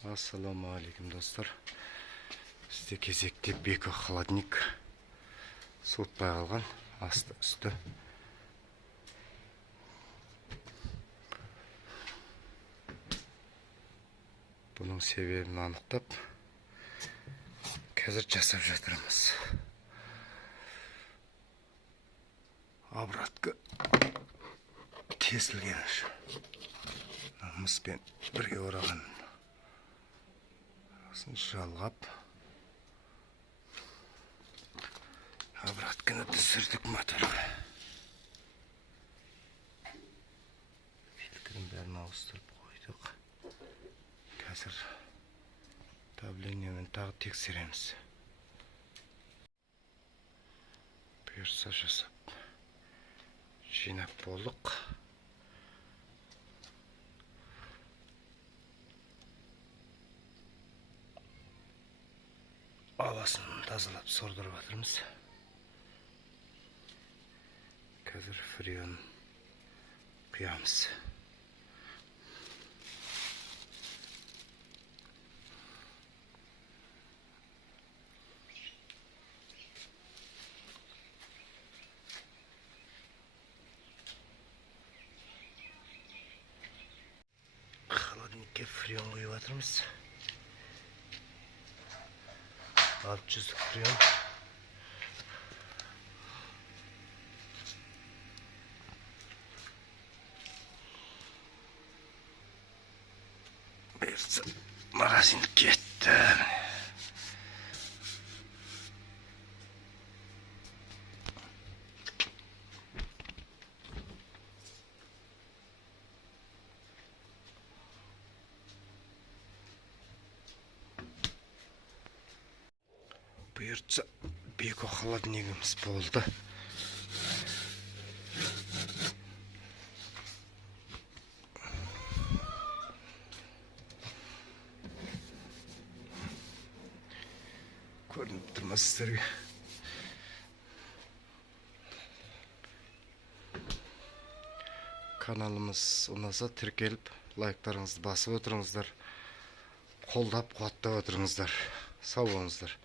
Ассалаумағалейкум достар. Бізде кезекте бекі холодник суытпай қалған, асты үсті. Бұның себебін анықтап, қазір жасап жатырмыз. Обратка тесілген мыспен бірге ораған. Жалғап обратканы түсірдік моторға. Фильтрін бәрін ауыстырып қойдық. Қазір давлениемен тағы тексереміз. Бұйырса жасап жинап болдық. Ауасын тазалап сордырып жатырмыз. Қазір фреон құямыз. Холодникке фреон құйып жатырмыз. 600 фреон. Бұйырса магазин кетті. Бұйыртса бекі холоднигіміз болды. Көрініп тұрмас сіздерге. Каналымыз ұнаса тіркеліп, лайктарыңызды басып отырыңыздар. Қолдап, қуаттап отырыңыздар. Сау болыңыздар.